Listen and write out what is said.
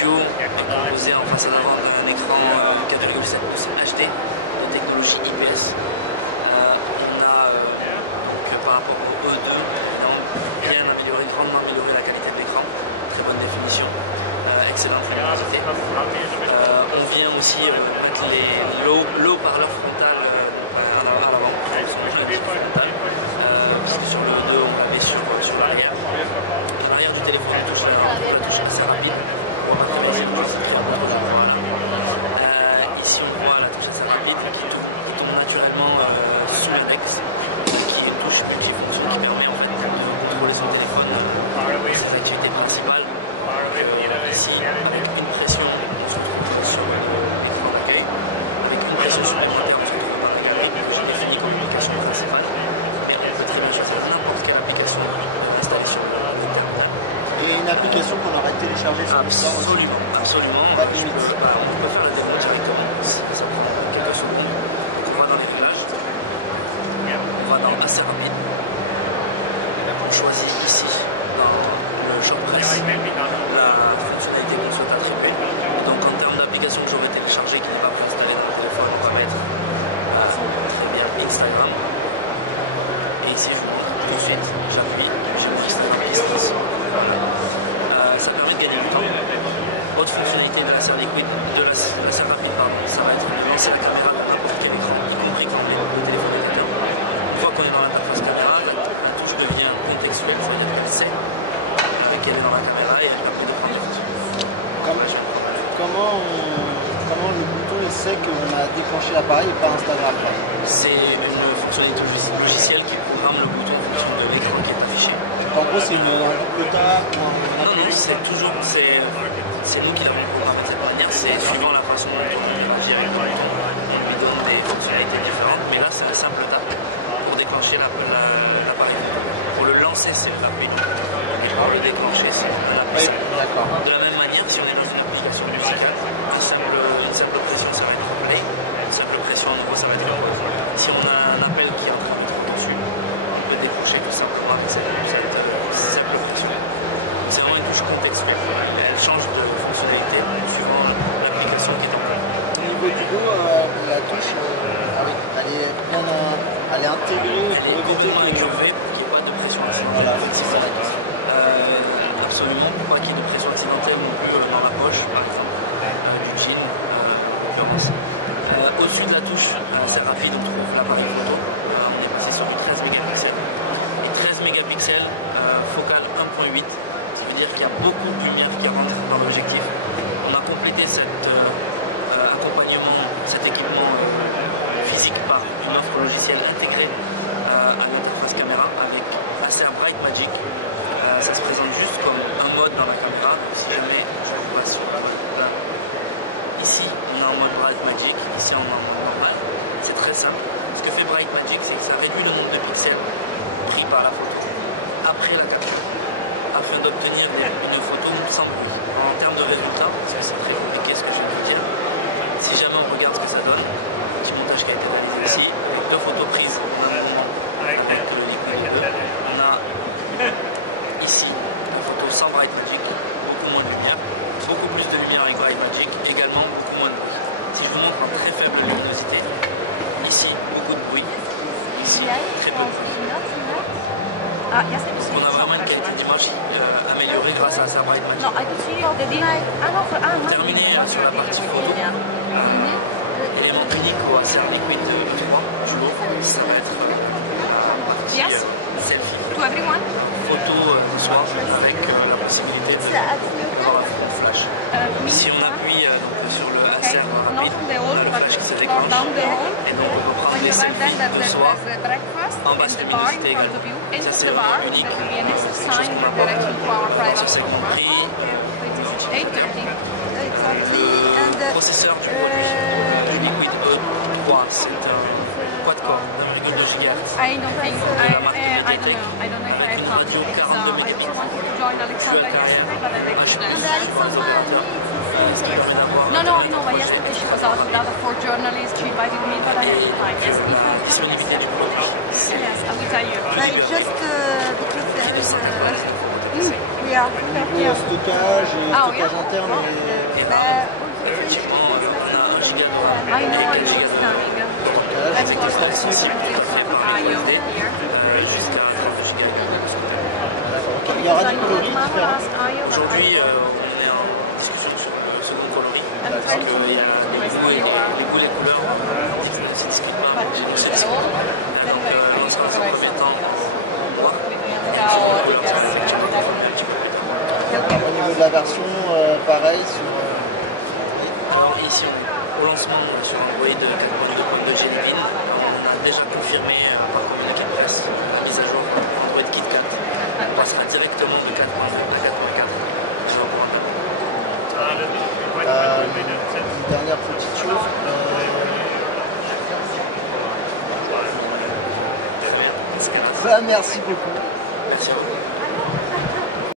duo composé en face à l'avant d'un écran 4,7 pouces HD de technologie IPS. On a par rapport au E2 bien amélioré, grandement amélioré la qualité de l'écran, très bonne définition, excellente luminosité. On vient aussi mettre le haut-parleur frontal à l'avant, sur le E2 on la met sur l'arrière. L'arrière du téléphone on touche assez rapide pour matérialiser le jeu. Ici on voit la touche assez rapide qui tombe naturellement sous l'index, qui est une touche multifonction qui permet en fait de contrôler son téléphone pour ses activités principales. Ici avec une pression sur l'écran d'accueil, avec une pression supplémentaire sur l'écran d'accueil que j'ai défini comme application principale, mais on peut très bien choisir n'importe quelle application d'installation du terminal. Et une application qu'on aurait téléchargée sur le store aussi. Absolument. Pas de limite. On peut faire la démo directement. Ça prend quelques secondes. On va dans les réglages. On va dans assez rapide. On choisit ici dans le shop press la fonctionnalité qu'on souhaite attribuer. Donc en termes d'application que j'aurais téléchargée qui n'est pas préinstallée dans le téléphone, on va mettre très bien Instagram. Et ici je vous montre tout de suite, j'appuie, j'ai mon Instagram qui se passe. Ça permet de gagner du temps. Autre fonctionnalité de la serre liquide, la serre rapide, ça va être de lancer la caméra dans n'importe quel écran, y compris quand le téléphone est éteint. Une fois qu'on est dans l'interface caméra, la touche devient contextuelle, c'est-à-dire qu'elle sait qu'elle est dans la caméra et elle permet de prendre les photos. Comment le bouton il sait qu'on a déclenché l'appareil et pas Instagram? C'est une fonctionnalité logicielle qui programme le bouton en fonction de l'écran qui est affiché. En gros, c'est un quota ou un Non, c'est nous qui l'avons programmé de cette manière, c'est suivant la façon dont on réagit avec le bouton, on lui donne des fonctionnalités différentes, mais là c'est un simple tap pour déclencher l'appareil. Pour le lancer, c'est l'appui du bouton, et pour le déclencher, c'est l'appui. De la même manière, si on est dans une application musicale, une simple pression, ça va être play, une simple pression à nouveau, ça va être record. Si on a un appel qui est en train d'être dessus, on peut déclencher tout simplement avec cette simple pression. C'est vraiment une touche contextuelle. Elle change de fonctionnalité suivant l'application qui est en place. Au niveau du dos, la touche, elle est intégrée pour éviter incurvée pour qu'il n'y ait pas de pression accidentelle. Voilà, c'est ça la question. Absolument, pour pas qu'il y ait de pression accidentelle non plus dans la poche, par exemple, avec du jean, en l'occurrence. Au-dessus de la touche, c'est rapide, on trouve l'appareil photo. On est passé sur du 13 mégapixels. Et 13 mégapixels, focale 1.8. Ça veut dire qu'il y a beaucoup de lumière qui rentre dans l'objectif. On a complété cet accompagnement, cet équipement physique par une offre logicielle intégrée à l'interface caméra avec la serre Bright Magic. Ça se présente juste comme un mode dans la caméra. Si jamais je passe sur ici, on est en mode Bright Magic, ici on est en mode normal. C'est très simple. Ce que fait Bright Magic, c'est que ça réduit le nombre de pixels pris par la photo après la caméra, afin d'obtenir une photo sans bruit. En termes de résultats, parce que c'est très compliqué ce que je viens de dire, si jamais on regarde ce que ça donne, un petit montage qui a été réalisé ici, avec deux photos prises en un moment, on a ici une photo sans Bright Magic, beaucoup moins de lumière, beaucoup plus de lumière avec Bright Magic, également beaucoup moins de bruit. Si je vous montre en très faible luminosité, ici beaucoup de bruit, ici très peu de bruit. On a vraiment une qualité d'image améliorée grâce à sa Bright Magic. Pour terminer sur la partie photo, élément unique au Acer Liquid 3, je l'ouvre, ça va être la partie selfie. Photo du soir avec la possibilité de voir la flash. Si on appuie sur le Acer rapide, on a le flash qui se déclenche et donc on peut prendre les selfies de soir en basse luminosité également. Ça c'est vraiment unique, quelque chose qu'on n'a pas. Ça c'est compris. Le processeur du produit, le Liquid E3, c'est un quad-core d'1,2 GHz. I don't know if I have talked to you because I really wanted to join Alexandra yesterday, but I couldn't. No, I know, but yesterday she was out with other 4 journalists, she invited me, but I had time. Yes, if I have time, yes, I will tell you. Just because there is a... Yeah. Niveau stockage et Ah, stockage yeah. interne. Typiquement, on a 1 giga de RAM I know, et 4 it's giga de stunning. Stockage. That's avec what des stacks sensibles fait par IO SD here. jusqu'à 32 giga. D'accord, ok. Il y aura des coloris différents. Aujourd'hui, on est en discussion sur le second coloris parce qu'il y a les goûts, les couleurs ne se discutent pas avec les celle-ci. Donc, dans un premier temps, on voit. Au niveau de la version, pareil sur. Alors ici, au lancement sur Android 4.2.2 Genuine, on a déjà confirmé par communiqué de presse la mise à jour Android Kit 4. On passera directement de 4.2 à 4.4. Une dernière petite chose. Merci beaucoup. Merci à vous.